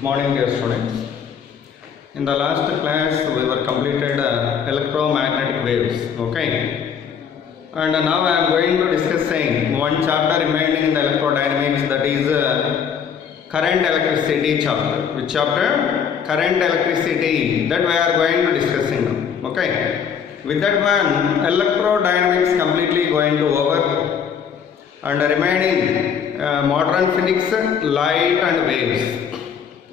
Morning, dear students. In the last class, we were completed electromagnetic waves. Okay, and now I am going to discussing one chapter remaining in the electrodynamics, that is current electricity chapter. Which chapter? Current electricity. That we are going to discussing now. Okay. With that one, electrodynamics completely going to over, and remaining modern physics, light and waves.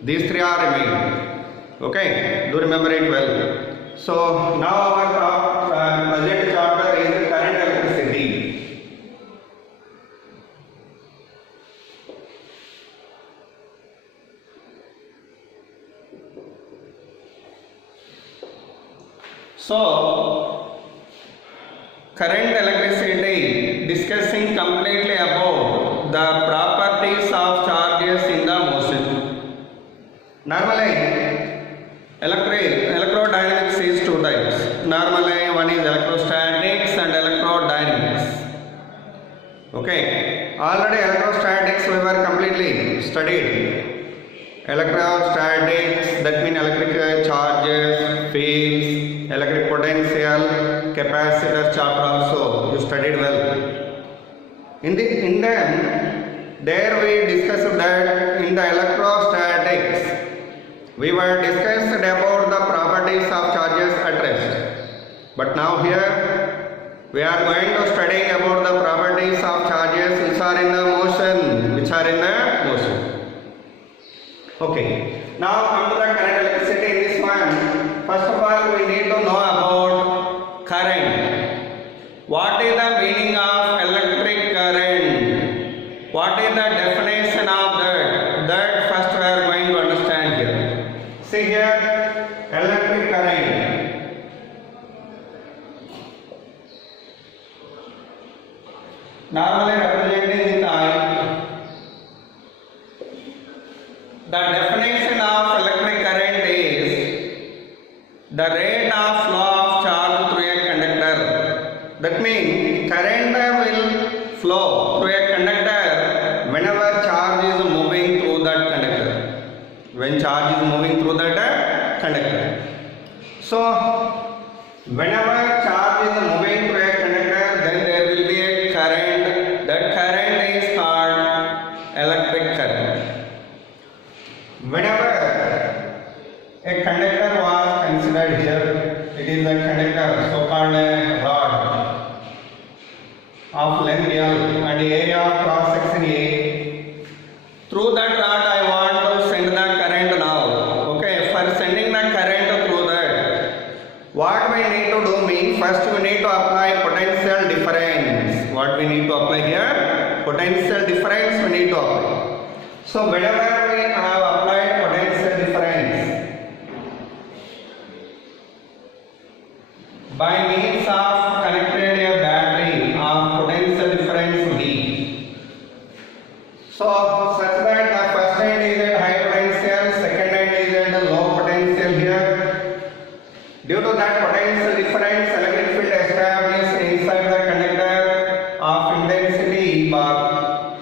These three are remaining. Okay, do remember it well. So now our present chapter is current electricity. So current electricity, discussing completely about the properties of charges in the motion. Normally, electrodynamics is two types. Normally, one is electrostatics and electrodynamics. Okay, already electrostatics we were completely studied. Electrostatics, that means electric charges, fields, electric potential, capacitor chapter also you studied well. In them, there we discussed that in the electrostatics we were discussed about the properties of charges at rest. But now here we are going to study about the properties of charges which are in the motion. Okay. Now come to the current electricity in this one. First of all, we need to know about current. What is the meaning of electric current? What is the definition of that? That first we are going to understand here. See here, electric current. Normally representing with I. The definition of electric current is the rate of flow of charge through a conductor. That means current will flow through a conductor whenever charge is moving through that conductor. When charge is moving through that conductor. So, whenever charge is moving through a conductor, then there will be a current. That current is called electric current. Whenever a conductor was considered here, it is a conductor, so-called rod of length L and area of cross section A. Through that rod I want to send the current now. Okay, for sending the current through that, what we need to do means, first we need to apply potential difference. What we need to apply here? Potential difference we need to apply. So whenever we have applied potential difference by means of connected a battery of potential difference V. So such that the first end is at high potential, second end is at low potential here. Due to that potential difference, electric field established inside the conductor of intensity bar.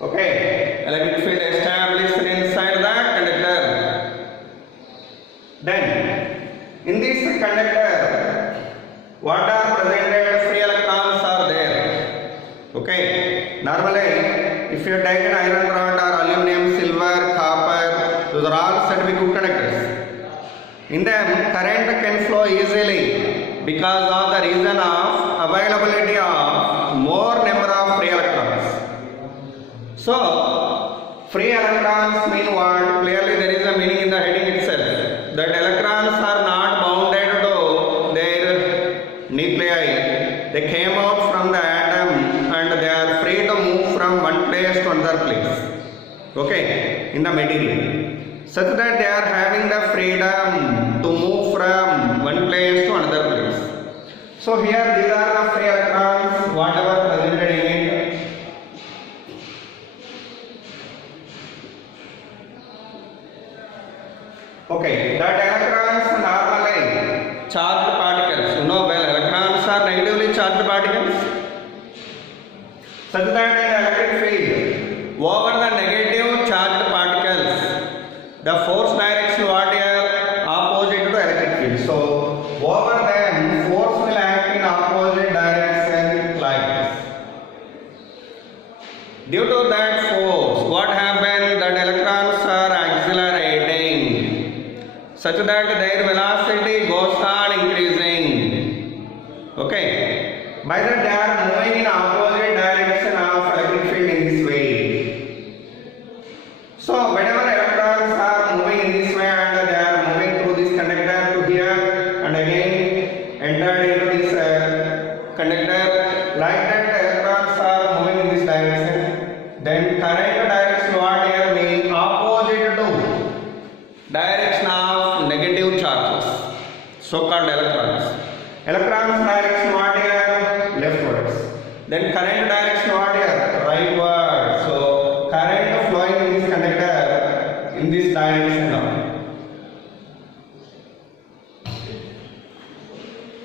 Okay, electric field established inside the conductor. Then, in this conductor, what are presented? Free electrons are there. Okay, normally, if you take an iron rod or aluminum, silver, copper, those are all said to be good conductors. In them, current can flow easily because of the reason of availability of more number of free electrons. So, free electrons mean what? Clearly there is a meaning in the heading itself. That electrons are not bounded to their nuclei. They came out from the atom and they are free to move from one place to another place. Okay, in the material. Such that they are having the freedom to move from one place to another place. So here these are the free electrons, whatever presented in it. Okay, that electrons normally charged particles. You know well, electrons are negatively charged particles. Such that in electric field, over the negative charged particles, Due to that force, what happened? That electrons are accelerating such that their velocity goes on increasing. Okay. By that they are moving in opposite direction of electric field in this way. So whenever electrons are moving in this way and they are moving through this conductor to here and again entered into this conductor, like that electrons are moving in this direction, then current direction what here means opposite to direction of negative charges, so called electrons. Electrons direction what here? Leftwards. Then current direction what here? Rightwards. So current flowing in this conductor in this direction now.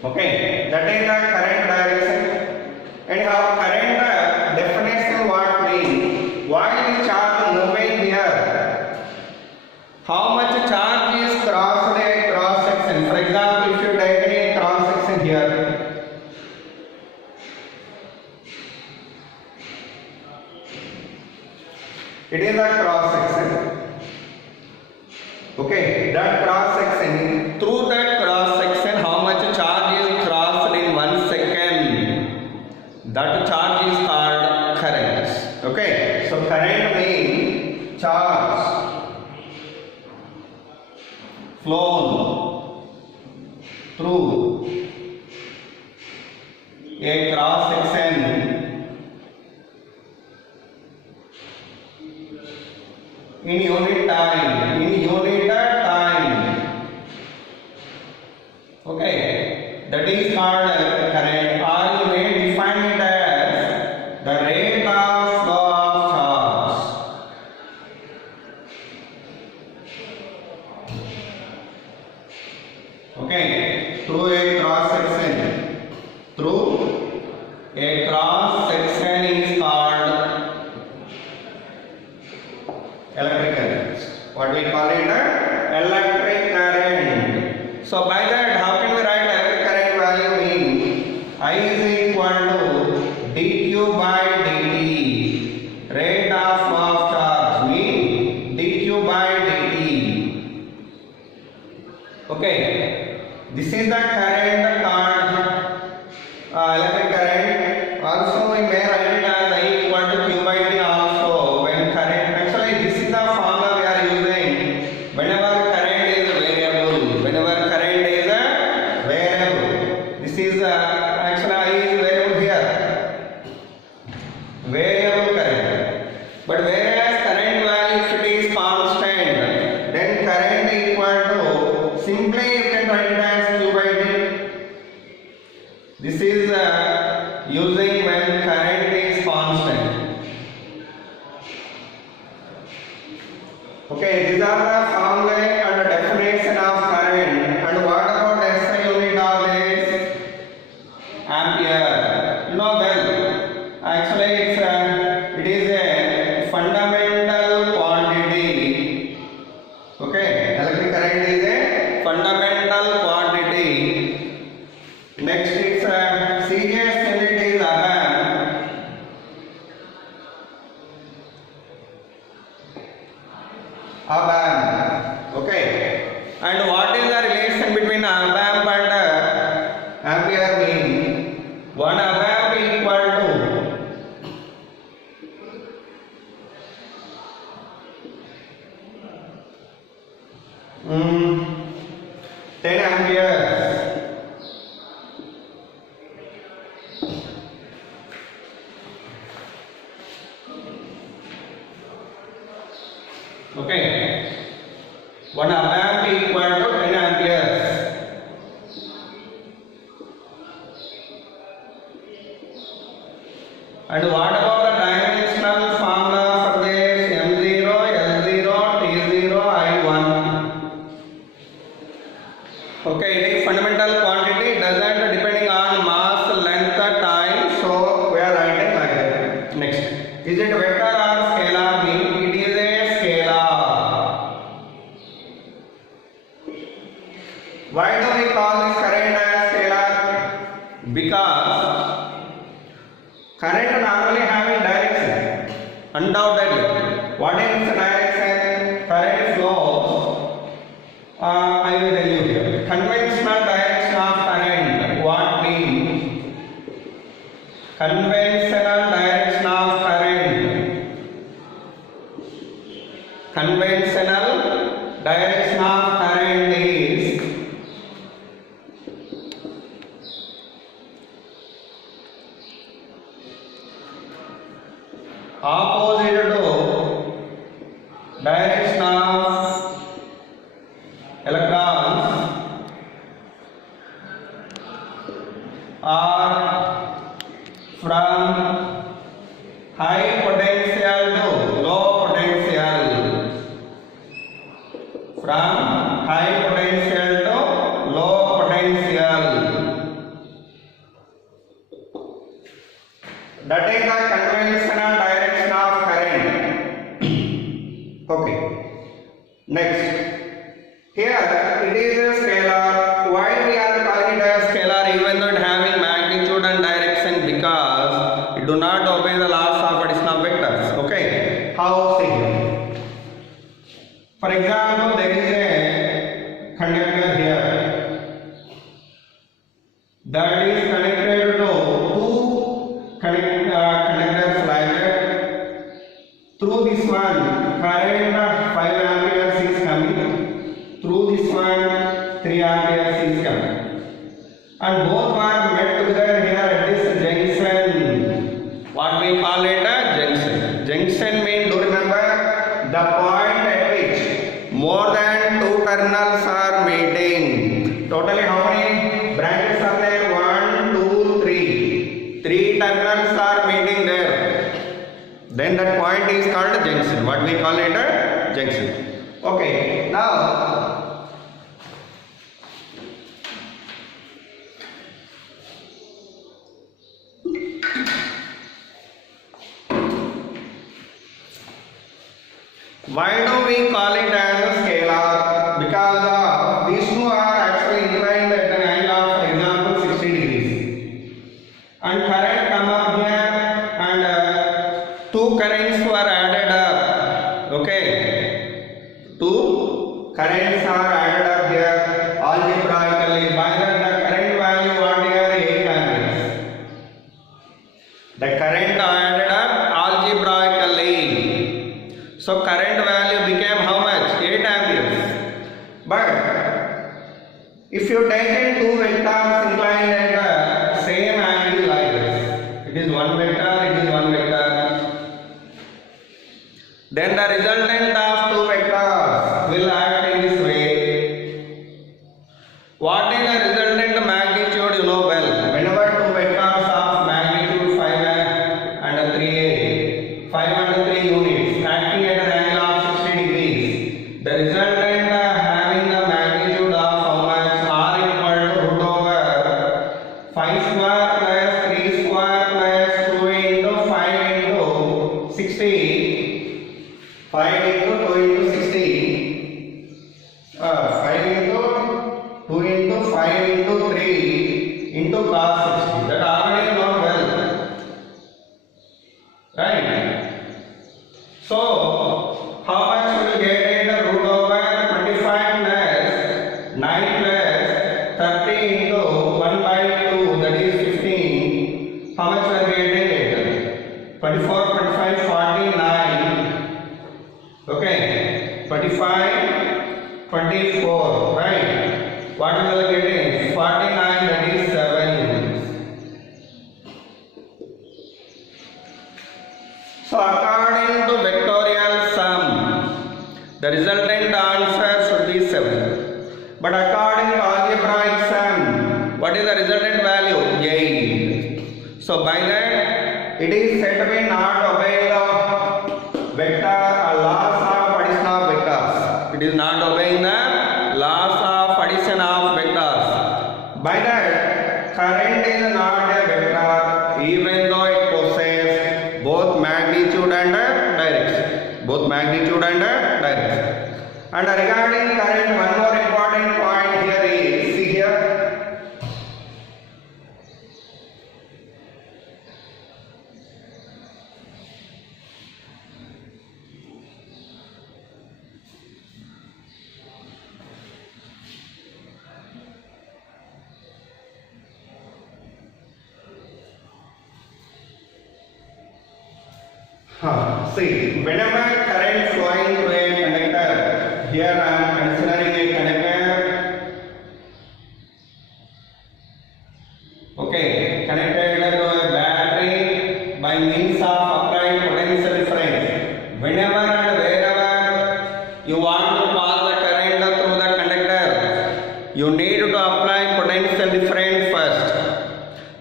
Okay, that is the current direction. Anyhow, current definition what means? While the charge moving here, how much charge is crossed a cross section? For example, if you take a cross section here, it is a cross section. Okay, that cross section, through that cross section, how much charge is crossed in 1 second? That charge is called current. Okay, so current means charge flown through a cross section in unit time. Okay, that is called current, or you may define it as the rate of flow of charge. Okay, through a cross section. Through a cross section is called electric current. What we call it? Electric current. So by that, how can we write electric current value in I is equal to dq by dt. Rate of flow of charge means dq by dt. Okay, this is the current called electric current. Also we may write it as I equal to q by t also when current. Actually this is the formula we are using whenever current is variable. Whenever current is a variable. This is actually I is variable here. Variable current. But whereas current value if it is constant, then current equal to, simply you can write it as q by t. This is using when current is constant. Okay, these are the formulae and the definition of current. And what about SI unit of this? Ampere. You know well. Actually, it is a fundamental quantity. Okay, electric current is a fundamental quantity. Next, its serious unit is Ampere. Ampere. Okay. And what is the relation between Ampere and Ampere mean? 1 Ampere equal to 10 amperes. Okay, 1 ampere equal to 10 amperes. And what about the dimensional formula for this? M0, L0, T0, I1. Okay, it is fundamental quantity, doesn't depending on mass, length, time. So we are writing like that. Next, is it vector or scalar? It is a scalar. Why do we call this current as scalar? Because current normally having direction. Undoubtedly. What is the direction? Current flow. I will tell you here. Conventional direction of current. What means? Conventional direction of current. Conventional direction of current is opposite to direction of electrons are from high potential to low potential. From high potential to low potential. That is the conventional direction of current. Okay. Next. Here it is a scalar. Why we are calling it as scalar even though it having magnitude and direction? Because it do not obey the laws of addition of vectors. Okay. How? See here. For example, there is a conductor here that is connected to two conductors like that. Through this one, current 5 amperes is coming. Through this one, 3 amperes is coming. And both are met together here at this junction. What we call it a junction. Junction means, do remember, the point at which more than two terminals are meeting. Totally how many branches are there? 1, 2, 3. 3 terminals are meeting there. Then that point is called a junction. What we call it a junction. Okay. Now why do we call it as a scalar? Because these two are actually inclined at an angle of, for example, 60 degrees. And current come up here and two currents were added up. Okay. Two currents are added up here algebraically. By that the current value what here? 8 amperes. The current added up algebraically. So current value became how much? 8 amperes. But if you take in two vectors inclined at the same angle like this, it is one vector, it is one vector, then the resultant of two vectors will act in this way. What is the resultant magnitude? You know well. Whenever two vectors of magnitude 5 and 3a, 5 and 3 units acting at an angle of 60 degrees, the resultant having the magnitude of how much? R equal to root over 5 square plus 3 square plus 2 into 5 into 60. 5 into 2 into 60. 5 into 2 into 5 into 3 into cos 60. That already you know well. Right? So, how much will you get it? Root over 25 plus 9 plus 30 into 1 by 2, that is 15. How much will you get it? 24, 25, 49. Okay. 25, 24. Right? What will you get it? 49, that is 7 units. So according to vectorial sum, the resultant answer should be 7. But according to algebraic sum, what is the resultant value? 8. So by that, it is said to be not obeying the vector laws of addition of vectors. It is not obeying the laws of addition of vectors. By that, current is not a vector even though it possesses both magnitude and direction. Both magnitude and direction. And regarding current, one more important point here is, see here, See, whenever current flowing through a conductor, here I am considering a conductor, okay, connected to a battery by means of applied potential difference. Whenever and wherever you want to pass the current through the conductor, you need to apply potential difference first.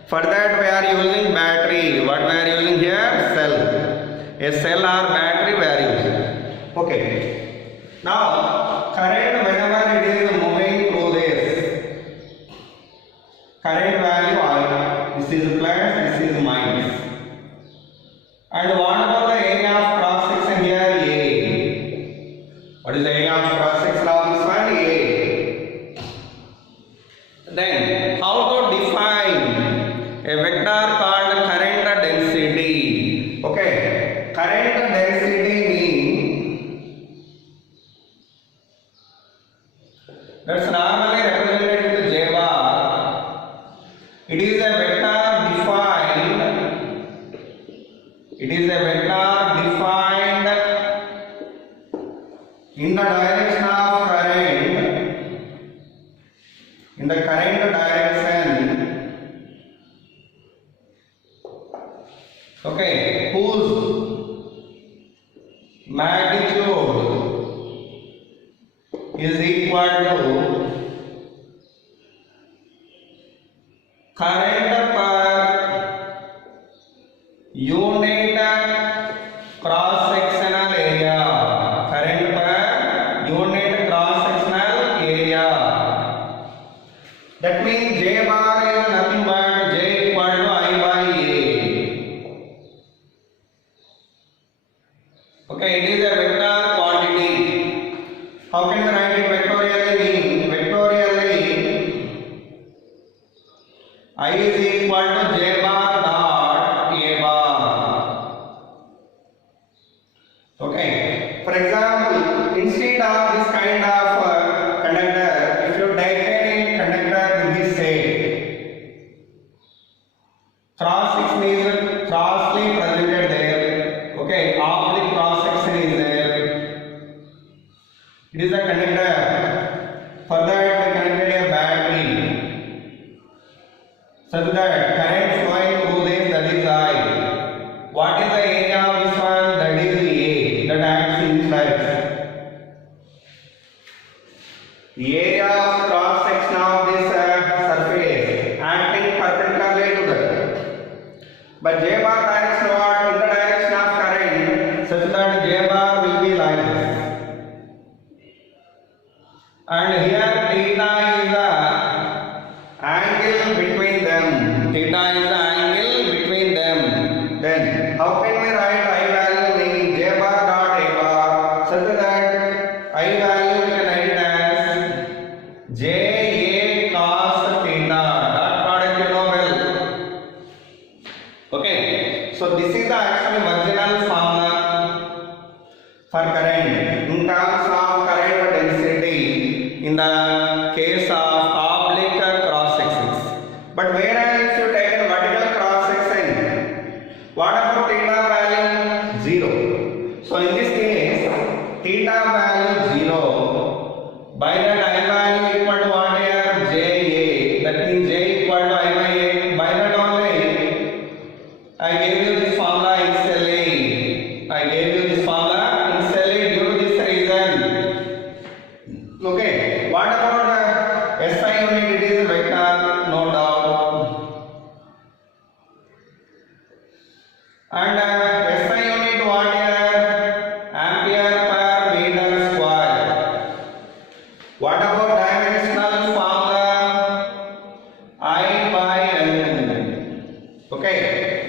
For that we are using battery. What we are using here? Cell. A cell or battery we are using. Okay. Now current, whenever it is moving through this, current value I. This is plus, this is minus. And what about the area of cross section here? A. What is the area of cross section of this one? A. Then how to define a vector called current density? Okay, current density means that's normally represented with J bar. It is a vector defined. It is a vector defined in the direction of current. In the current direction, okay, whose magnitude is equal to current per unit cross sectional area. Current per unit cross sectional area. That means J bar is nothing but J equal to I by A. Okay, it is a vector quantity. How can we write it vectorially? Vectorially, I is equal to J bar dot A bar. Okay, for example, instead of this kind of conductor, if you take a conductor with this shape, cross section is crossly presented there. Okay, oblique cross section is there. It is a conductor. For that we connected a battery, such that current flowing through this, that is I. What is the area of this one? That is A. That acts in this direction. The area of cross section of this surface acting perpendicularly to that. But J bar direction what? In the direction of current, such that J bar will be like this. And here theta is the angle between them. Theta is the angle between them. Then how can we write I value in J bar dot A bar such that I value we can write it as J A cos theta. Dot product you know well. Okay, so this is the actual original formula for current in terms of current density in the case of oblique cross sections. But whereas if you take a vertical cross section, what about theta value? 0. So in this case, theta value 0. By that I value equal to what here? J A. That means J equal to I by A. By that only I gave you this formula initially. I gave you this formula initially due to this reason. Okay. What about the SI unit? It is a vector, no doubt. And SI unit what here? Ampere per meter square. What about dimensional formula? I by N. Okay,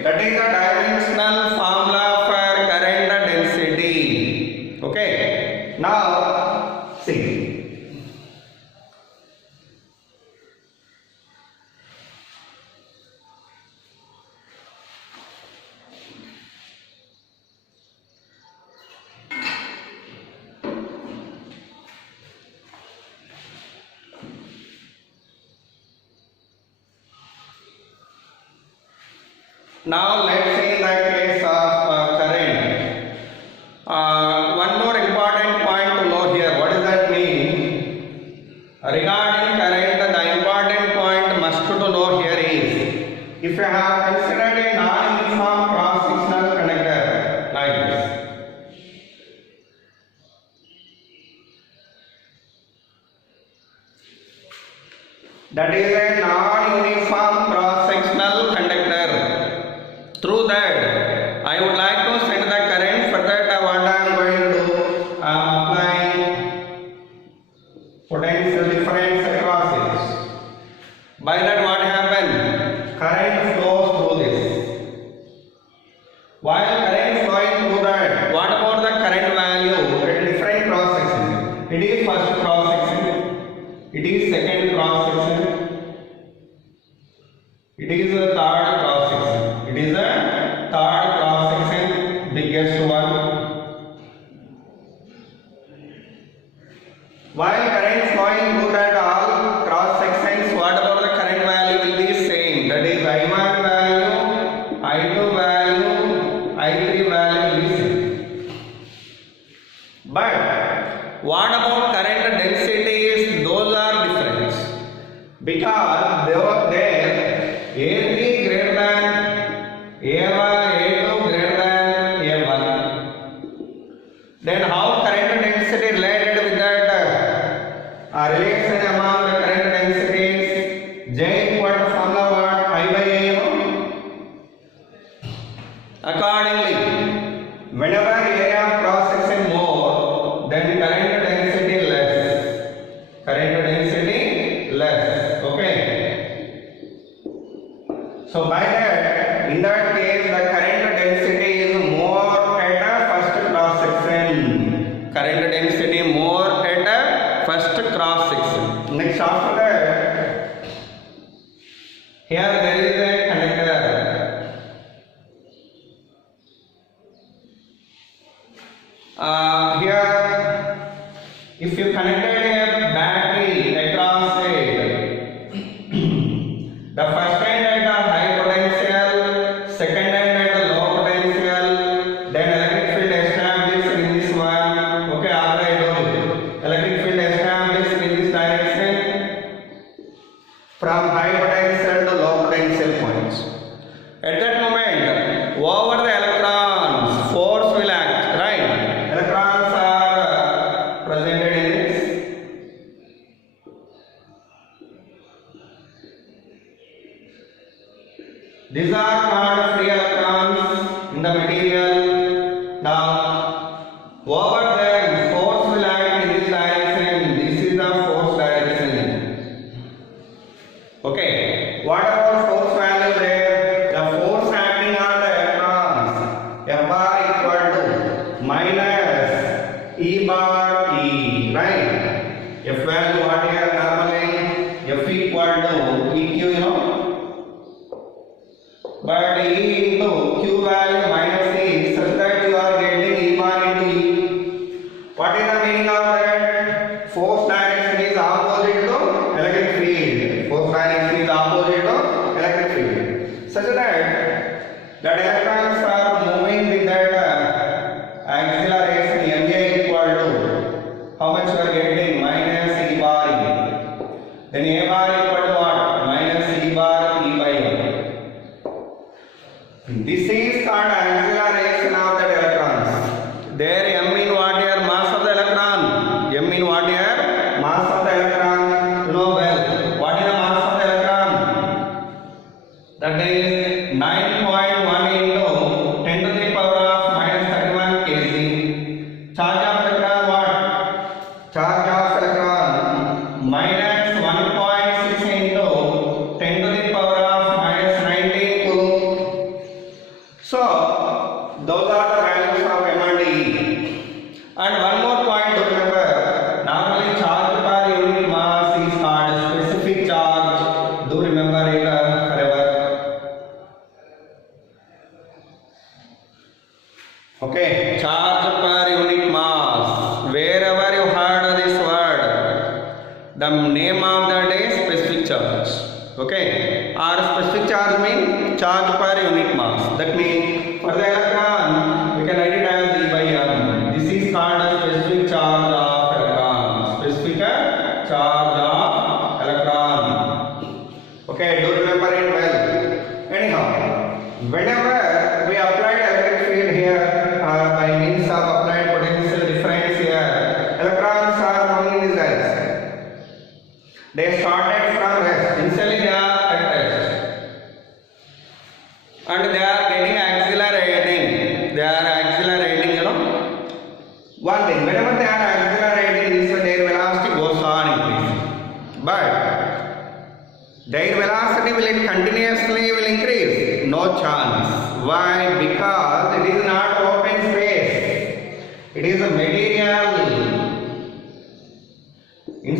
that is the dimensional formula for current density. Okay, now see. Now let's say in the case of current. That is a non-uniform cross-sectional conductor. Through that, I would like to send the current. For that, what I am going to do, I am applying potential difference across it. By that, what happened? Current flows through this. While current flowing through that, what about the current value at different cross section? It is first cross section. It is second cross section. It is a third cross section. It is a third cross section, biggest one. While current flowing through that all cross sections, what about the current value will be same? That is I1 value, I2 value, I3 value will be same. But what about current densities? Those are different because they were there. A3 greater than A1, A2 greater than A1. Then how current density related with that relation among the current densities? J equal to formula what? I by A. Accordingly, whenever area of cross section more, then current density less. Current density less. Okay. So by that, in that case, the current density is more at a first cross section. Current density more at a first cross section. Next, after that, here there is a conductor. Here, if you connected a battery across it, the first end at a high potential, second end at a low potential, then electric field established in this one. Okay, after I told you, electric field established in this direction from high potential to low potential points. At that moment, over the electrons, force will act, right? Electrons are presented in this. These are called free electrons in the material. Now, over them, force will act in this direction. This is the force direction. Okay. What about force value there? The force acting on the electrons, F bar equal to minus E bar E, right? F value what here normally? F equal to EQ, you know. But E into Q value minus E, such that you are getting E bar into E. What is the meaning of that? Force direction is opposite to electric field. Force direction is opposite to electric field. Such that electrons are moving with that acceleration ma equal to how much you are getting? Minus E bar E. Then A bar equal to what? Minus E bar E by A. This is called acceleration of the electrons. There M in what here? Mass of the electron. M in what here? Mass of the electron. You know well. What is the mass of the electron? That is 9.1 into 10 to the power of minus 31 kg. Charge of electron what? Charge of electron minus 1.6 into 10 to the power of minus 19 coulomb. So, those are the values of M and E. And one more point to remember, normally charge per unit mass is called specific charge. Do remember it forever. Okay, charge per unit mass. Wherever you heard this word, the name of that is specific charge. Okay, or specific charge means charge per unit mass. That means for the electron, we can write it as E by M. This is called a specific charge of electron. Specific charge of electron. Okay, do remember it well. Anyhow, whenever we applied electric field here by means of applied potential difference here, electrons are moving in this direction. They started from rest.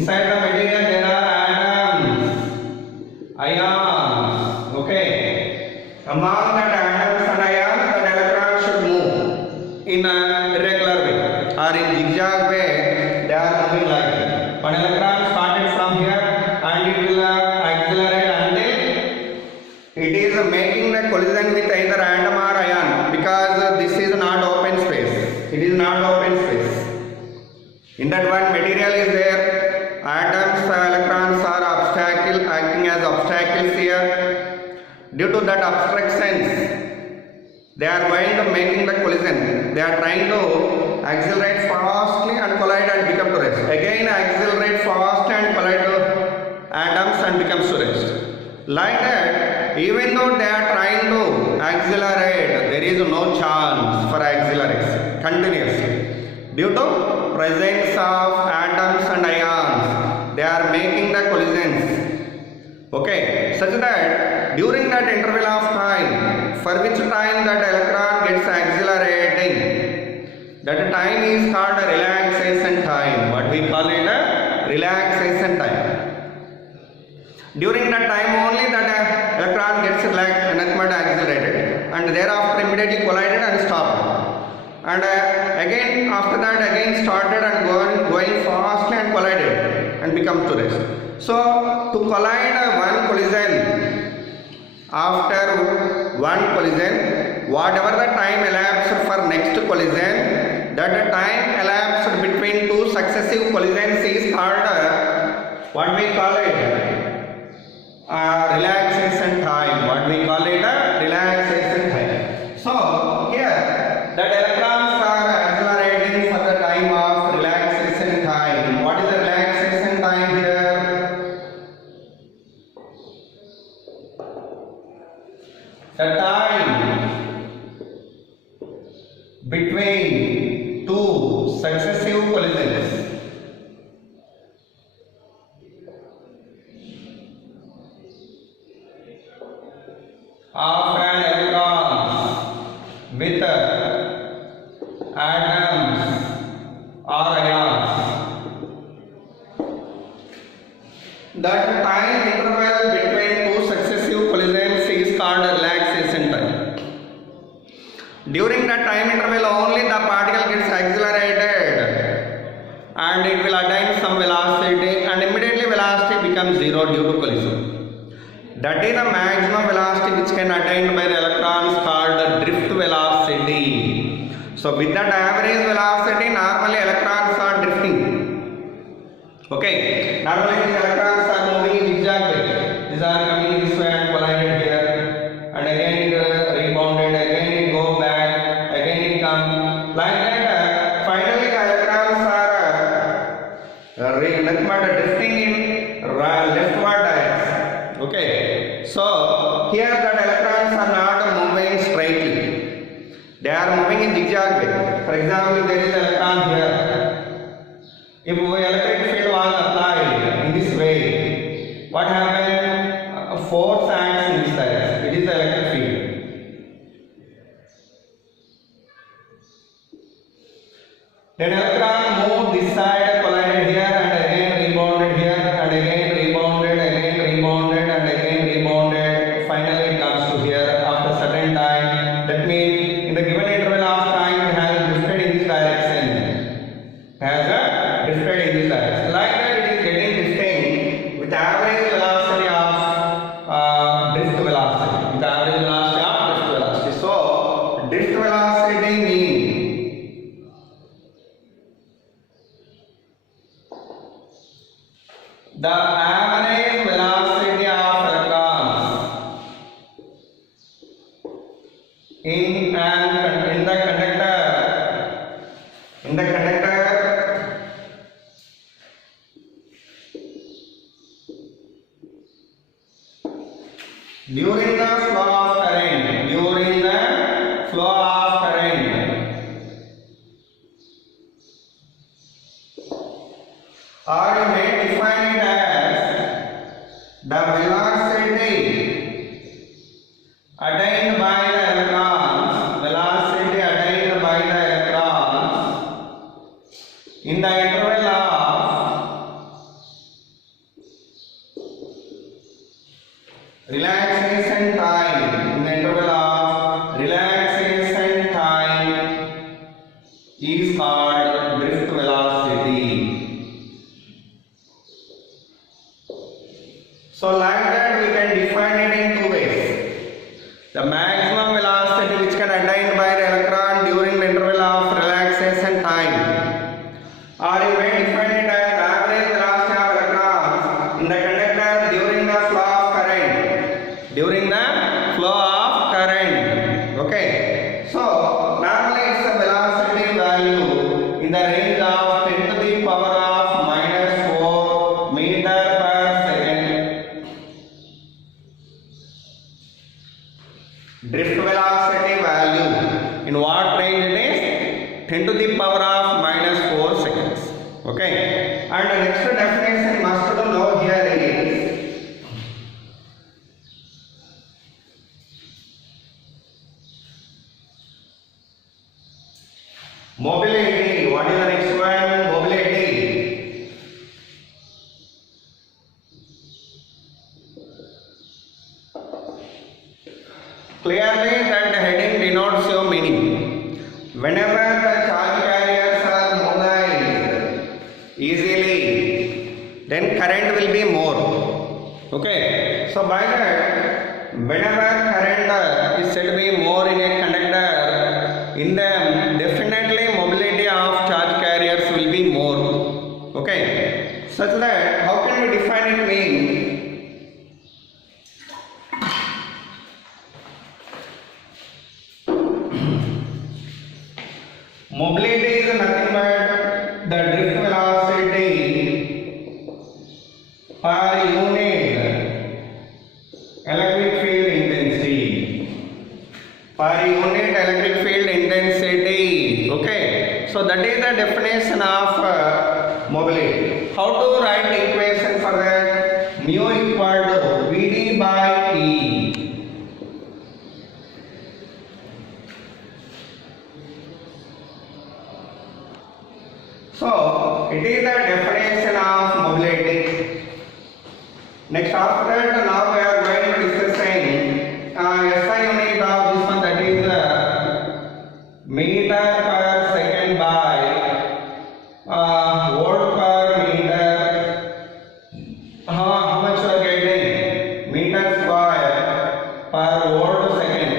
Inside the material there are atoms, ions. Okay. Among that atoms and ions, the electrons should move in a irregular way or in zigzag way. They are moving like this. One electron started from here and it will accelerate until it is making the collision with either atom or ion, because this is not open space. It is not open space. In that one material is there, atoms, electrons are obstacle, acting as obstacles here. Due to that obstructions, they are going to making the collision. They are trying to accelerate fastly and collide and become to rest. Again accelerate fast and collide to atoms and becomes to rest. Like that, even though they are trying to accelerate, there is no chance for acceleration continuously. Due to presence of atoms and ions, they are making the collisions. Okay, such that during that interval of time, for which time that electron gets accelerating, that time is called a relaxation time. What we call it a relaxation time. During that time only that electron gets relaxed and accelerated, and thereafter immediately collided and stopped. And again after that again started and going fast and collided and become to rest. So to collide one collision, after one collision, whatever the time elapsed for next collision, that time elapsed between two successive collisions is called what we call it relaxation time. What we call it relaxation time. So here that electrons are accelerating for the time of relaxation time. What is the relaxation time here? The time between two successive collisions. Of an electron with atoms or ions. That time interval between two successive collisions is called relaxation time. During that time interval only the particle gets accelerated and it will attain some velocity, and immediately velocity becomes zero due to collision. That is the maximum velocity which can attained by the electrons called drift velocity. So with that average velocity, normally electrons are drifting. Okay, normally these electrons are moving in zigzag way. These are coming this way and collided here, and again it rebounded, again it go back, again it come. Like that, finally the electrons are drifting in leftward direction. Okay, so here that electrons are not moving straightly. They are moving in zigzag way. For example, there is an electron here. If electric field was applied in this way, what happens? A force acts in this direction. It is the electric field. Then electron moved this side, collided here, and again rebounded here, and again rebounded, again rebounded, and again rebounded. Finally it comes to here after certain time. That means in the given interval of time it has drifted in this direction. Like that it is getting drifting with average velocity of drift velocity. With average velocity of drift velocity. So drift velocity means the average velocity of electrons in the conductor during the flow of current, or you may define it as the velocity attained by the electrons, in the interval of is called drift velocity. So like that we can define it in two ways. The maximum velocity which can attained by the electron during the interval of relaxation time, or you may define it as average velocity of electrons in the conductor during the flow of current. During the flow of current. Okay. So normally it's the velocity value in the range of 10 to the power of minus 4 meter per second. Drift velocity value in what range it is? 10 to the power of minus 4 seconds. Okay. And the next definition must to know here is mobility. What is the next one? Mobility. Clearly that heading denotes your meaning. Whenever the charge carriers are mobilized easily, then current will be more. Okay. So by that, whenever current is said to be more in a conductor, in the definitely mobility of charge carriers will be more. Okay. Such that how can we define it mean? Mobility is nothing but the drift velocity per unit electric field intensity. Per unit electric field intensity. Okay. So that is the definition of mobility. How to write the equation for that? Mu equal to Vd by E. So it is the definition of mobility. Next after that, now we are going to discussing SI unit of this one, that is meter per second by volt per meter. How much you are getting? Meter square per volt second.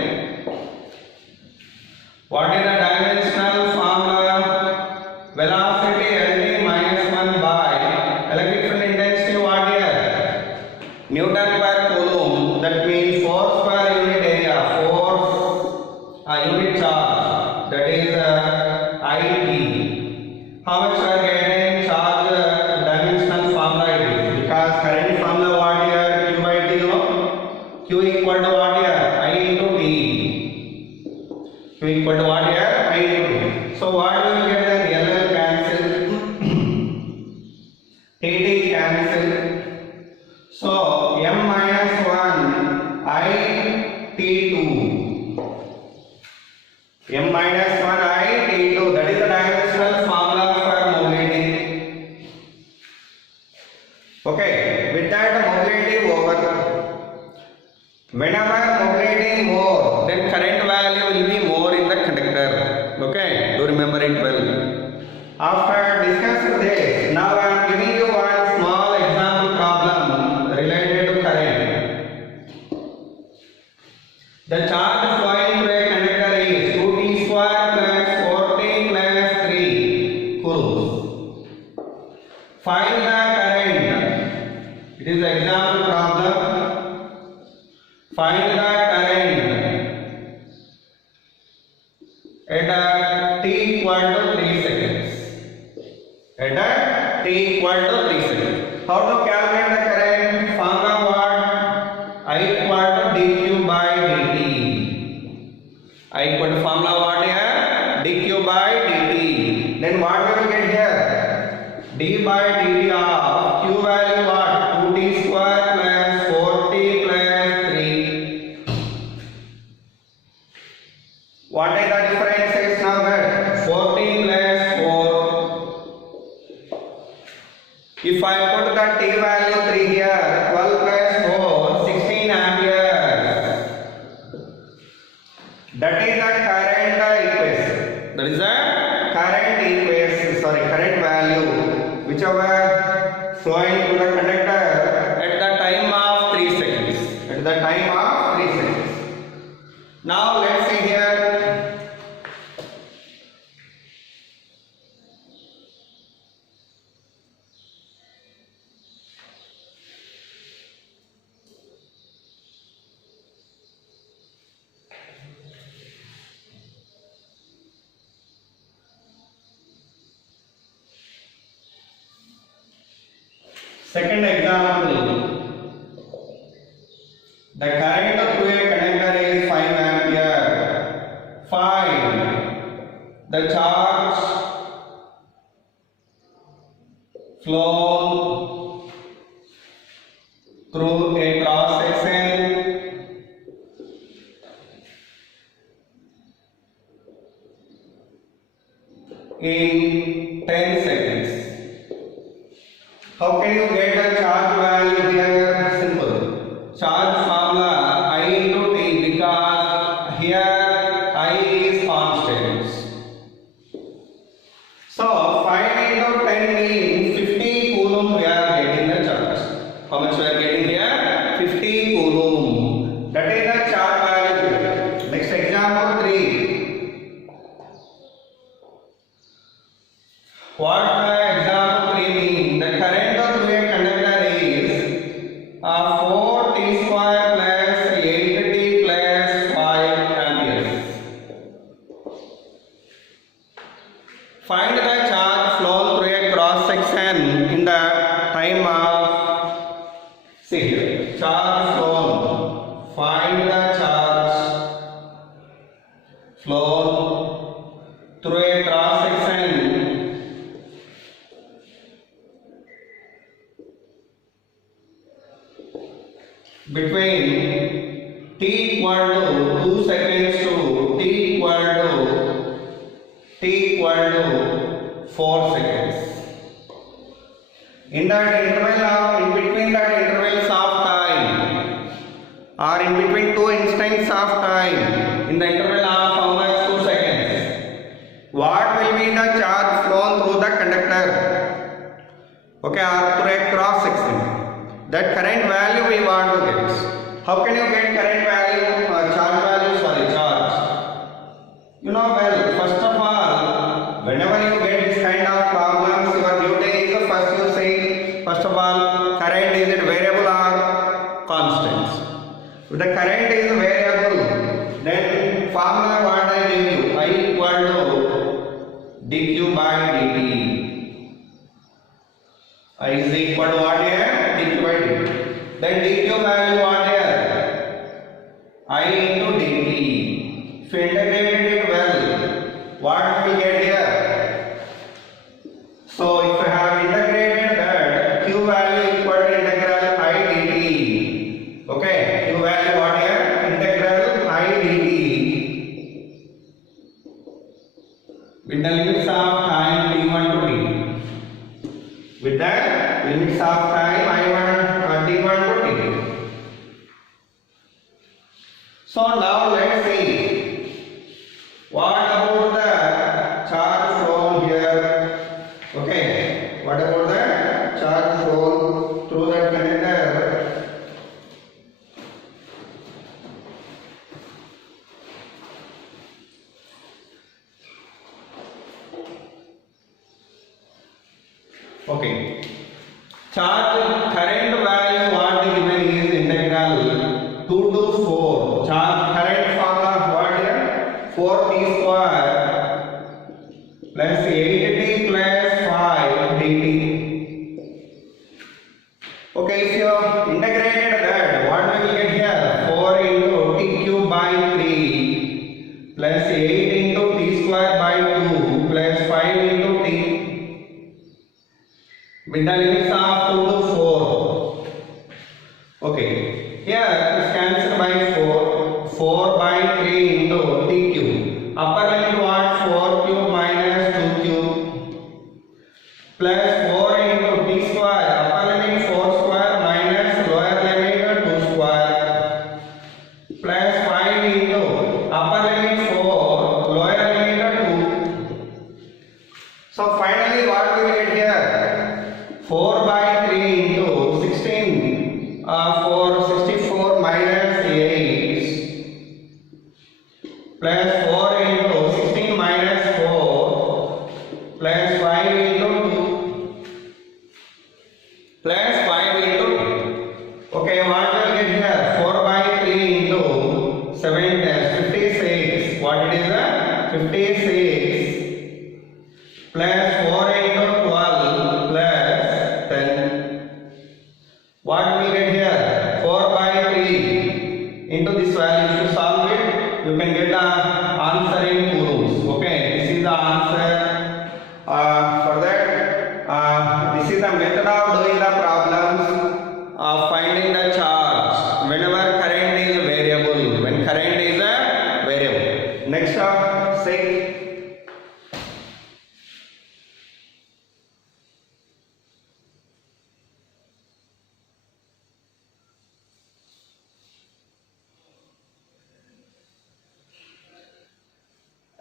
What is the dimensional formula? Velocity Ld minus 1 by electric field intensity what here? Newton per coulomb. That means force per unit area, force unit charge, that is IT. How much are getting charge dimensional formula it is? Because current formula what here? Q by T, no? Q equal to what here? I into T. Q equal to what here? I into T. So what we will get? LL cancel, TT cancel. So M minus 1 I T2. M minus 1 I T2. That is the dimensional formula for mobility. Okay. With that mobility over. Whenever mobility more, then current value will be more in the conductor. Okay. Do remember it well. After discussing this, now I am giving you one small example problem related to current. The charge flowing through a conductor is 2t square plus 14 plus 3 coulombs. Find the current. It is the example problem. Find the current at t equal to 3 seconds. At t equal to 3 seconds. How to calculate the current? Formula what? I equal to dq by dt. I equal to formula what here? dq by dt. Then what we will get here? d by dt of q value what? 2t square plus 4t plus 3. What is the difference is now that? 14 plus 4. If I put the t value 3 here, 12 plus 4, 16 amperes. That is the current equation. That is the current equation, current value whichever flowing through the conductor at the time of 3 seconds. At the time of 3 seconds. Now let's see here. Second example, the current through a conductor is 5 ampere. Find the charge flow through a cross section in 10 seconds. How can you get the charge value here? Simple. Charge formula I into T, because here I is constant. So 5 into 10 means 50 coulomb we are getting the charge. How much we are getting here? 50 coulomb. That is the charge value. Next example 3. What the example 3 means? The current through a conductor is 4t square plus 8t plus 5 amperes. Find the charge flow through a cross section in the time of, see here, charge flow. Find the charge flow through a cross section between t equal to 2 seconds to t equal to 4 seconds. In that interval in between that intervals of time, or in between 2 instants of time, in the interval of how much? 2 seconds. What will be the charge flown through the conductor? Okay, or through a cross section. That current value we want to get. How can you get current value? Charge value, charge. You know well, first of all, whenever you get this kind of problems, your duty is first you say, first of all, current is it variable or constant? If the current is variable, then formula what I give you, I equal to dq by dt. I is equal to what here? Dq by dt. Then dq value what here? I into dt. If you integrate it well, what we get here? So if you have integrated that, q value equal to integral I dt. Okay, q value what here? Integral I dt. With the limits of time t1 to t. With the limits of time I1 t1 to t. So now let's see what about the charge flow here. Okay, what about the charge flow through the conductor? Okay, charge current value what given is integral 2 to 4. Charge current formula what here? 4t square plus 8t plus 5 dt. Okay, if you integrated that, what we will get here? 4 into t cube by 3 plus 8 into t square by 2 plus 5 into t. With the limits of 2 to 4. Okay, here is cancelled by 4. 4 by 3 into t cube. Upper limit what? 4 cube minus 2 cube plus 4 into t square. Upper limit 4 square minus lower limit 2 square plus 5 into upper limit 4, lower limit 2 So finally what we will get here? 4 by 3 into 16 for 64 minus 8 plus 4 into 16 minus 4 plus 5 into 2 plus 5 into 2. Okay, what we will get here? 4 by 3 into 7 plus 56. What it is? 56 plus 4 into 12 plus 10. What we get here? 4 by 3 into this value. If you solve it, you can get the answer in coulombs. Okay, this is the answer. For that, this is the method of doing the problems of finding the charge whenever current is variable. When current is a variable. Next up, say.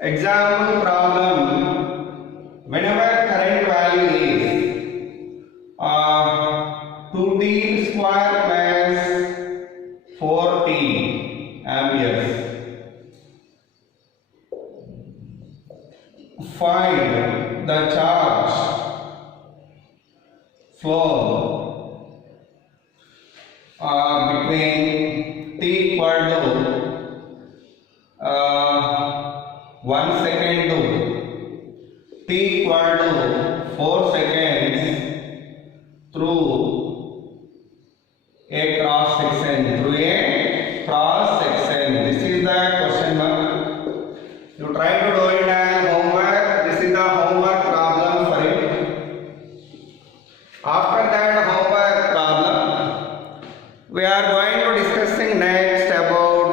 Example problem. Whenever current value is 2t square plus 4t amperes, find the charge flow between t equal to 1 second to t equal to 4 seconds through a cross section. This is the question mark. You try to do it as homework. This is the homework problem for you. After that homework problem, we are going to discussing next about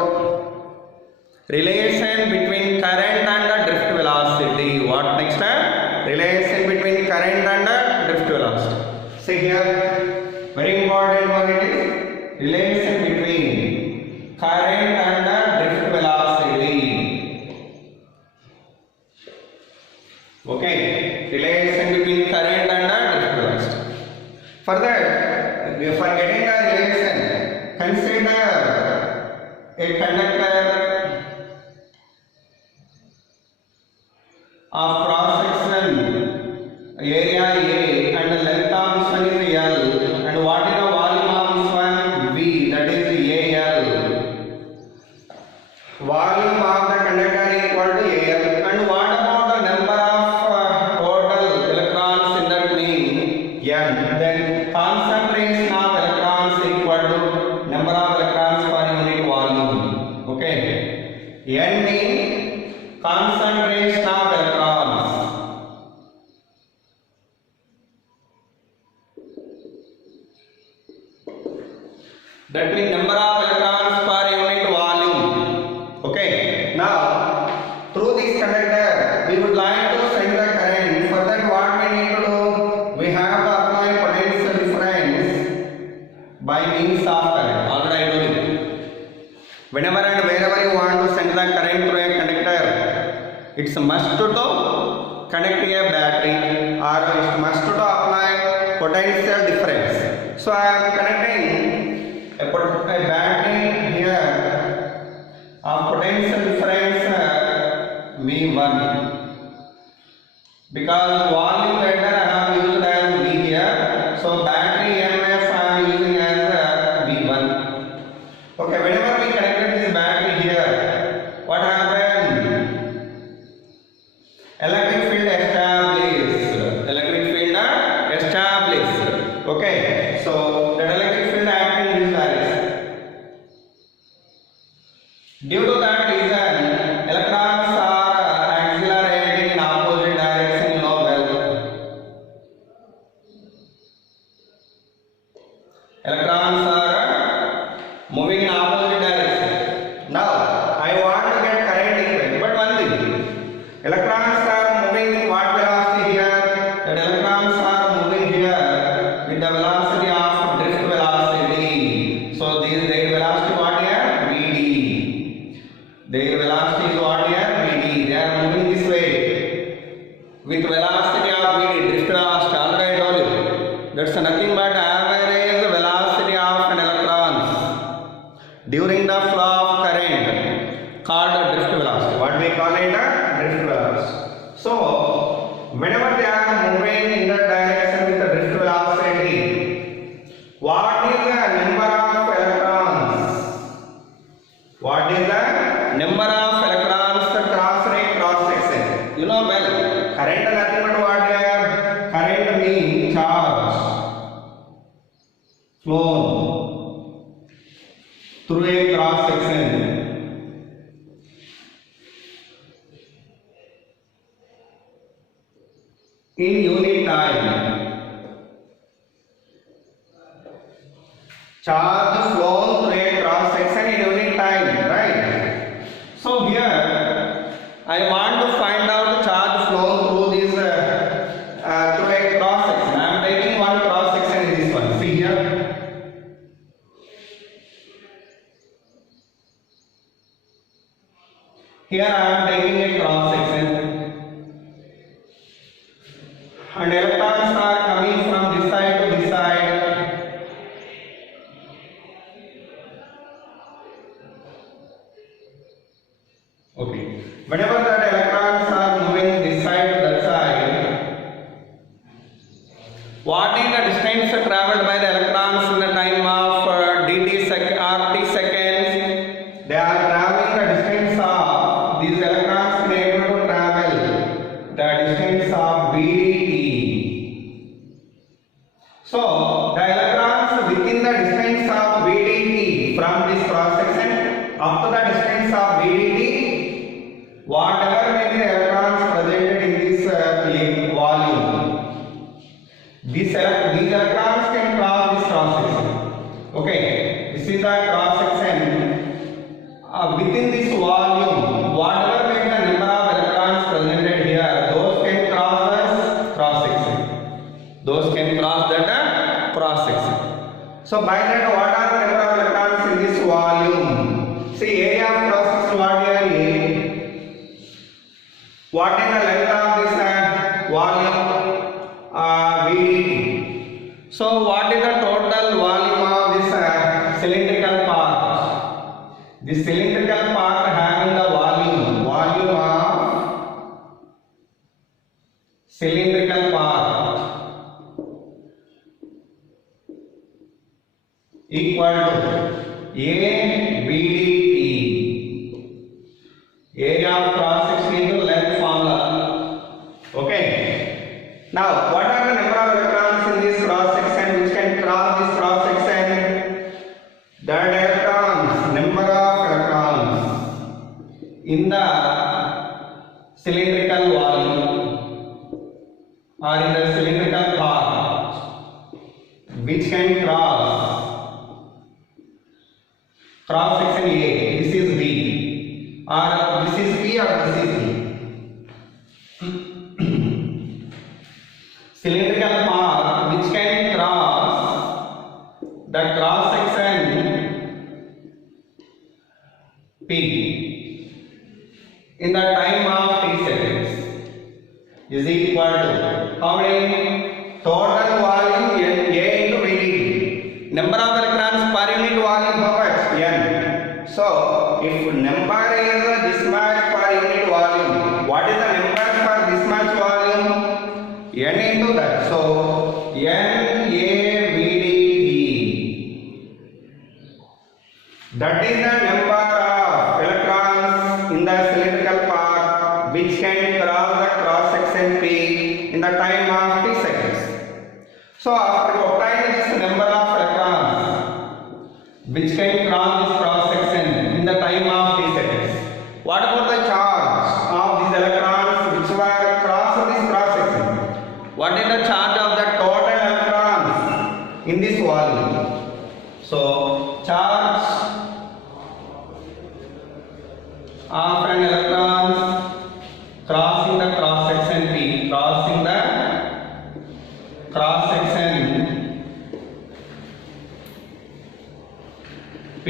relation between current and the drift velocity. What next? Relation between current and the drift velocity. See here, very important one it is. Relation between current and the drift velocity. Okay, relation between current and the drift velocity. For that, for getting the relation, consider a conductor of cross section area A and the length of this one is L, and what is the volume of this one? V, that is AL. Volume of the conductor equal to AL. And what about the number of total electrons in that ring? N. Then concentration of electrons equal to number of electrons per unit volume. Okay. N means concentration of electrons. That means number of electrons per unit volume. Okay. Now, through this conductor, we would like to send the current. For that, what we need to do? We have to apply potential difference by means of current. Already I told you. Whenever and wherever you want to send the current through a conductor, it's a must to connect a battery, or it's must to apply potential difference. So I am connecting a battery here of potential difference V1, because volume vector I have used as V here, so battery EMF I am using as V1. Okay, whenever we connected this battery here, what happened? Electric field established. Okay, so that electric field acting in this direction. Due to that reason, electrons are accelerating in opposite direction. You know well. with velocity of v, drift velocity, already I told you. That's nothing but average velocity of an electrons during the flow of current, called drift velocity. What we call it? Drift velocity. So whenever they are moving in the direction with the drift velocity, what is the number of electrons? What is the number of electrons cross section? You know well, current nothing but what here? Current means charge flown through a cross section. In unit time, charge flown through a cross section in unit time, right? So here I want to find out charge flown through this through a cross section. I am taking one cross section in this one. See here. Here I am taking a cross section. And electrons are coming from this side to this side. Okay. Whenever that electrons are moving this side to that side, what is the distance traveled by the electrons in the time of dt rt seconds? They are traveling the distance of these electrons been able to travel the distance of vdt. So the electrons within the distance of vdt from this cross section up to the distance of vdt, whatever may be the electrons presented in this volume, these electrons can cross this cross section. Okay, this is the cross section. Within this volume, whatever may be the number of electrons presented here, those can cross this cross section. Those can cross that cross section. So by that, what are the number of electrons in this volume? See, area of cross section, what here A. What is the length of this volume? vdt. So what is the total volume of this cylindrical part? This cylindrical part having the volume of cylindrical part equal to A vdt, area of cross section into length formula. Okay. Now, what are the number of electrons in this cross section which can cross this cross section? The electrons, number of electrons in the cylindrical volume or in the cylindrical part which can cross section A. This is B, or this is B, or this is B. Cylindrical part which can cross the cross section P in the time of t seconds is equal to how many? Total volume A into vdt. Number of electrons per unit volume, how much? N. So if number is this much per unit volume, what is the number for this much volume? N into that. So N A vdt. That is the number of electrons in the cylindrical part which can cross the cross section P in the time of t seconds. So after obtaining this number of electrons which can cross this cross section in the time of t seconds, what about the charge of these electrons which were crossed this cross section? What is the charge of the total electrons in this volume? So charge of an electrons crossing the cross section P, crossing the cross section P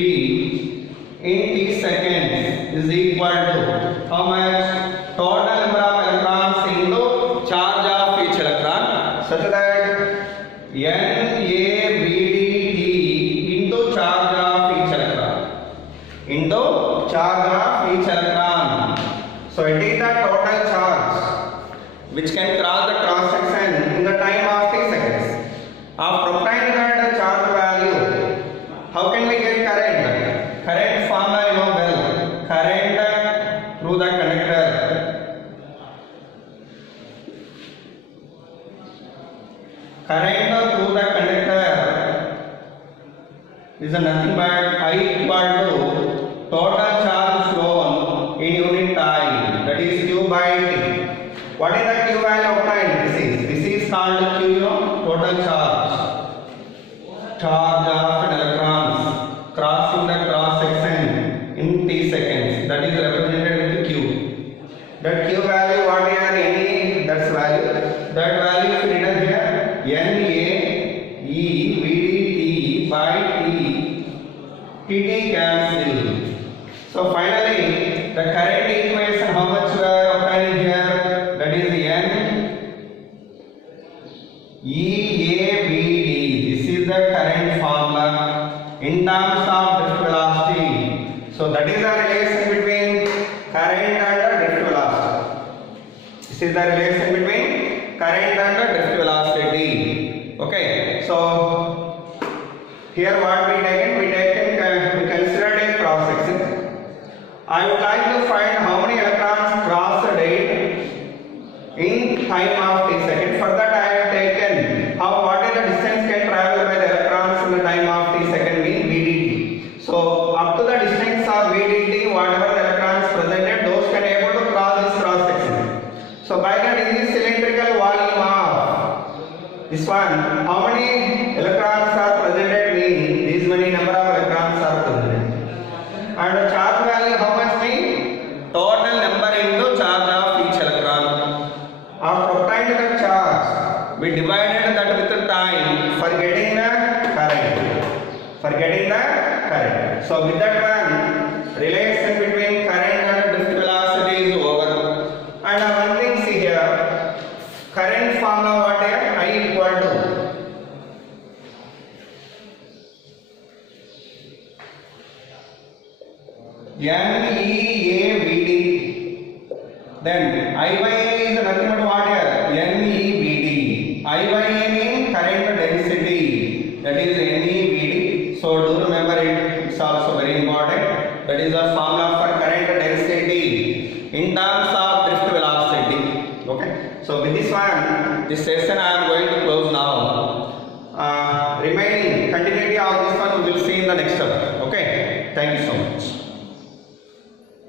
in t seconds is equal to how much? Total number of electrons into charge such that NaVdt into charge of each electron. Into charge of each electron. So it is the total charge which can cross the cross section in the time of t seconds. Of propionate charge value, how can we get current? Current formula you know well. Current through the conductor. Current through the conductor is nothing but I equal to total charge flown in unit time, that is Q by T. What is the Q value of time? This is called Q, you know, total charge. Charge of electrons crossing the cross section in T seconds, that is represented with Q. That Q value, what is NA, that's value. That value is written here, NaEVdt by T. Tt cancel. So finally, the current equation, how much we are obtaining here? That is NeAVd. This is the current formula in terms of drift velocity. So that is the relation between current and the drift velocity. This is the relation between current and the drift velocity. Okay. So here what we considered a cross section. I would like to find how many electrons crossed it in time of t second. For that I have taken what is the distance can travel by the electrons in the time of t second mean Vdt. So up to the distance of Vdt, whatever the electrons presented, those can able to cross this cross section. So by that in this cylindrical volume of this one, how many electrons are presented mean these many number of electrons are presented. And the charge value how much mean? Total number into charge of each electron. After obtaining the charge, we divided that with the time for getting the current. So with that one, relation between current and drift velocity is over. And one thing see here, current formula what is? I equal to NeAVd. Then I by A is nothing but what here? NeVd. I by A means current density, that is NeVd. So do remember it, it's also very important. That is the formula for current density in terms of drift velocity. Okay. So with this one, this session I am going to close now. Remaining continuity of this one we will see in the next chapter. Okay. Thank you so much.